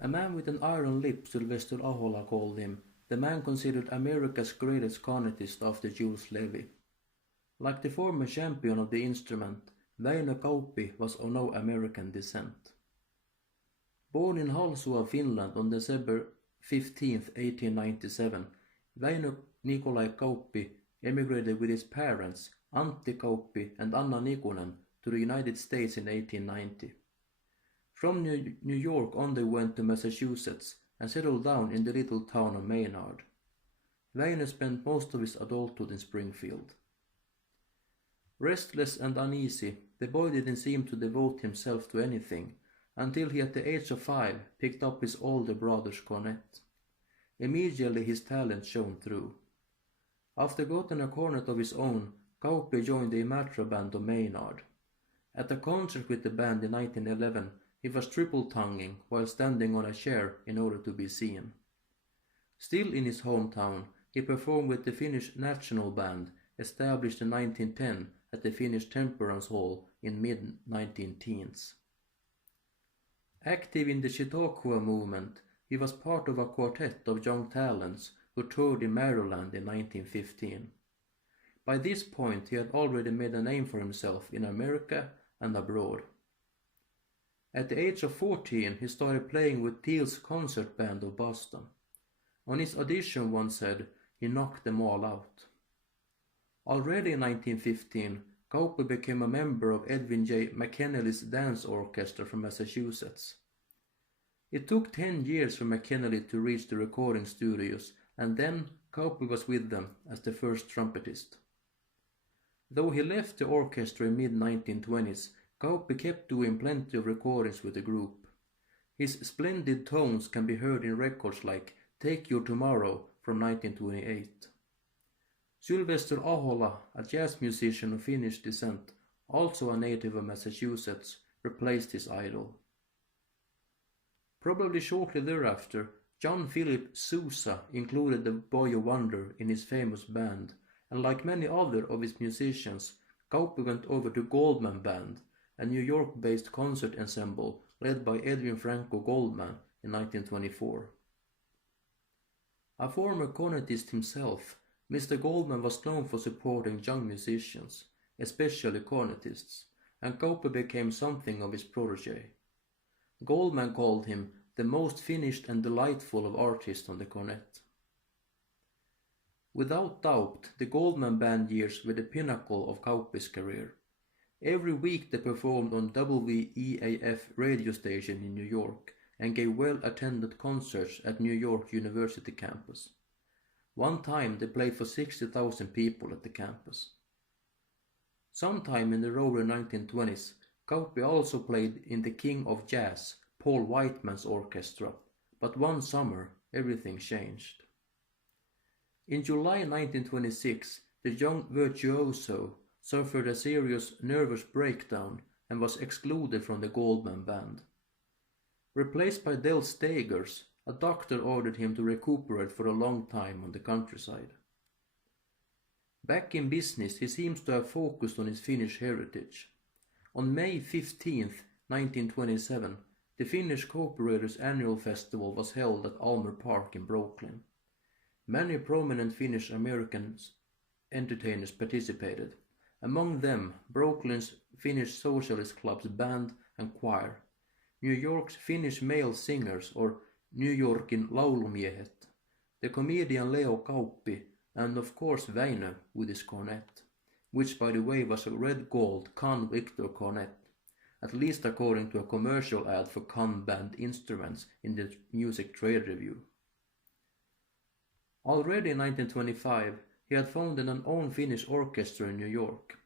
A man with an iron lip, Sylvester Ahola called him, the man considered America's greatest cornetist after Jules Levy. Like the former champion of the instrument, Wäinö Kauppi was of no American descent. Born in Halsua, Finland on December 15, 1897, Wäinö Nikolai Kauppi emigrated with his parents, Antti Kauppi and Anna Nikunen, to the United States in 1890. From New York on they went to Massachusetts and settled down in the little town of Maynard. Wäinö spent most of his adulthood in Springfield. Restless and uneasy, the boy didn't seem to devote himself to anything, until he at the age of 5 picked up his older brother's cornet. Immediately his talent shone through. After getting a cornet of his own, Kauppi joined the Imatra band of Maynard. At a concert with the band in 1911, he was triple-tonguing while standing on a chair in order to be seen. Still in his hometown, he performed with the Finnish national band, established in 1910 at the Finnish Temperance Hall in mid-19-teens. Active in the Chautauqua movement, he was part of a quartet of young talents who toured in Maryland in 1915. By this point, he had already made a name for himself in America and abroad. At the age of 14, he started playing with Thiel's concert band of Boston. On his audition, one said, he knocked them all out. Already in 1915, Kauppi became a member of Edwin J. McEnelly's dance orchestra from Massachusetts. It took 10 years for McEnelly to reach the recording studios, and then Kauppi was with them as the first trumpetist. Though he left the orchestra in mid-1920s, Kauppi kept doing plenty of recordings with the group. His splendid tones can be heard in records like Take Your Tomorrow from 1928. Sylvester Ahola, a jazz musician of Finnish descent, also a native of Massachusetts, replaced his idol. Probably shortly thereafter, John Philip Sousa included the Boy of Wonder in his famous band, and like many other of his musicians, Kauppi went over to Goldman Band, a New York-based concert ensemble led by Edwin Franco Goldman in 1924. A former cornetist himself, Mr. Goldman was known for supporting young musicians, especially cornetists, and Kauppi became something of his protege. Goldman called him the most finished and delightful of artists on the cornet. Without doubt, the Goldman Band years were the pinnacle of Kauppi's career. Every week they performed on WEAF radio station in New York and gave well-attended concerts at New York University campus. One time they played for 60,000 people at the campus. Sometime in the roaring 1920s, Kauppi also played in the King of Jazz, Paul Whiteman's orchestra, but one summer everything changed. In July 1926, the young virtuoso suffered a serious nervous breakdown and was excluded from the Goldman Band. Replaced by Del Stegers, a doctor ordered him to recuperate for a long time on the countryside. Back in business, he seems to have focused on his Finnish heritage. On May 15, 1927, the Finnish Cooperators Annual Festival was held at Almer Park in Brooklyn. Many prominent Finnish American entertainers participated, among them Brooklyn's Finnish Socialist Club's band and choir, New York's Finnish male singers or New Yorkin laulumiehet, the comedian Leo Kauppi, and of course Wäinö with his cornet, which by the way was a red gold Kahn Victor cornet, at least according to a commercial ad for Kahn band instruments in the Music Trade Review. Already in 1925, he had founded an own Finnish orchestra in New York.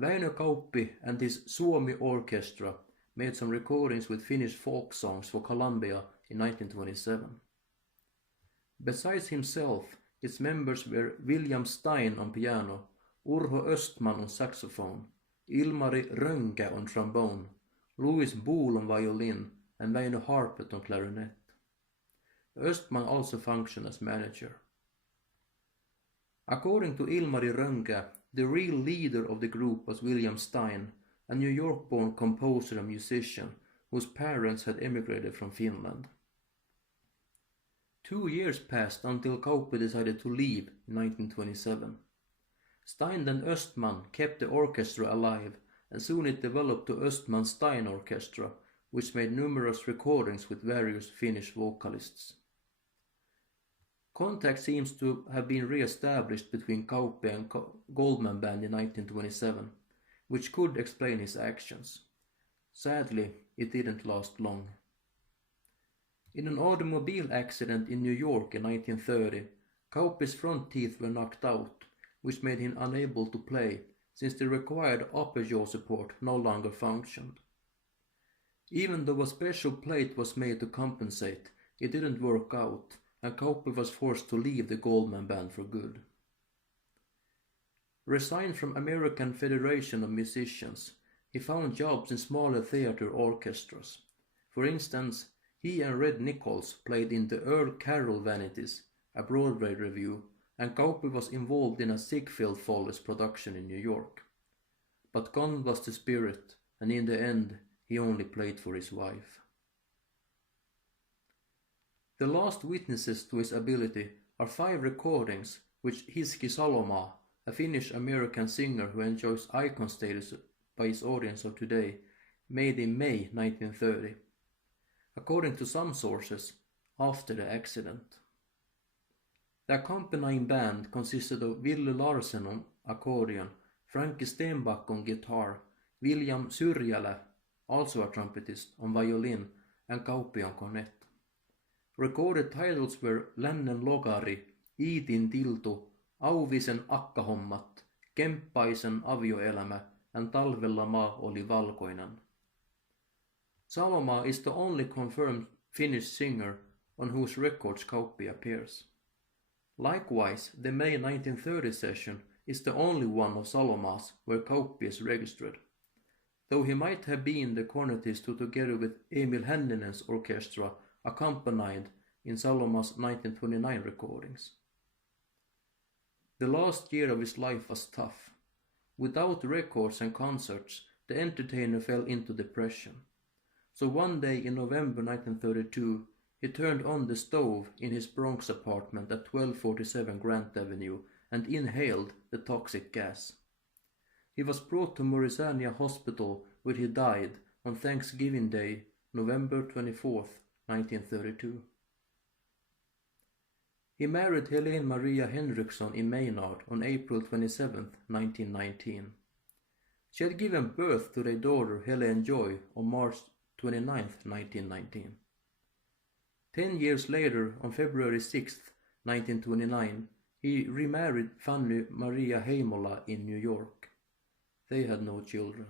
Wäinö Kauppi and his Suomi Orchestra made some recordings with Finnish folk songs for Columbia in 1927. Besides himself, its members were William Stein on piano, Urho Östman on saxophone, Ilmari Rönkä on trombone, Louis Boole on violin, and Wäinö Harpet on clarinet. Östman also functioned as manager. According to Ilmari Rönkä, the real leader of the group was William Stein, a New York-born composer and musician whose parents had emigrated from Finland. 2 years passed until Kauppi decided to leave in 1927. Stein and Östman kept the orchestra alive, and soon it developed to Östman-Stein Orchestra, which made numerous recordings with various Finnish vocalists. Contact seems to have been re-established between Kauppi and Goldman Band in 1927, which could explain his actions. Sadly, it didn't last long. In an automobile accident in New York in 1930, Kauppi's front teeth were knocked out, which made him unable to play, since the required upper jaw support no longer functioned. Even though a special plate was made to compensate, it didn't work out, and Kauppi was forced to leave the Goldman Band for good. Resigned from American Federation of Musicians, he found jobs in smaller theatre orchestras. For instance, he and Red Nichols played in the Earl Carroll Vanities, a Broadway revue, and Kauppi was involved in a Ziegfeld Follies production in New York. But gone was the spirit, and in the end he only played for his wife. The last witnesses to his ability are 5 recordings which Hiski Salomaa, a Finnish-American singer who enjoys icon status by his audience of today, made in May 1930. According to some sources, after the accident. The accompanying band consisted of Ville Larsen on accordion, Frankie Stenback on guitar, William Syrjälä, also a trumpetist, on violin, and Kauppi on cornet. Recorded titles were Lännen Logari, Iitin Tiltu, Auvisen akkahommat, Kemppaisen avioelämä, and Talvella maa oli valkoinen. Salomaa is the only confirmed Finnish singer on whose records Kauppi appears. Likewise, the May 1930 session is the only one of Salomaa's where Kauppi is registered, though he might have been the cornetist who together with Emil Hänninen's orchestra accompanied in Salomaa's 1929 recordings. The last year of his life was tough. Without records and concerts, the entertainer fell into depression. So one day in November 1932, he turned on the stove in his Bronx apartment at 1247 Grant Avenue and inhaled the toxic gas. He was brought to Morrisania Hospital where he died on Thanksgiving Day, November 24, 1932. He married Helene Maria Henriksson in Maynard on April 27, 1919. She had given birth to their daughter Helen Joy on March 29, 1919. 10 years later, on February 6, 1929, he remarried Fanny Maria Heimola in New York. They had no children.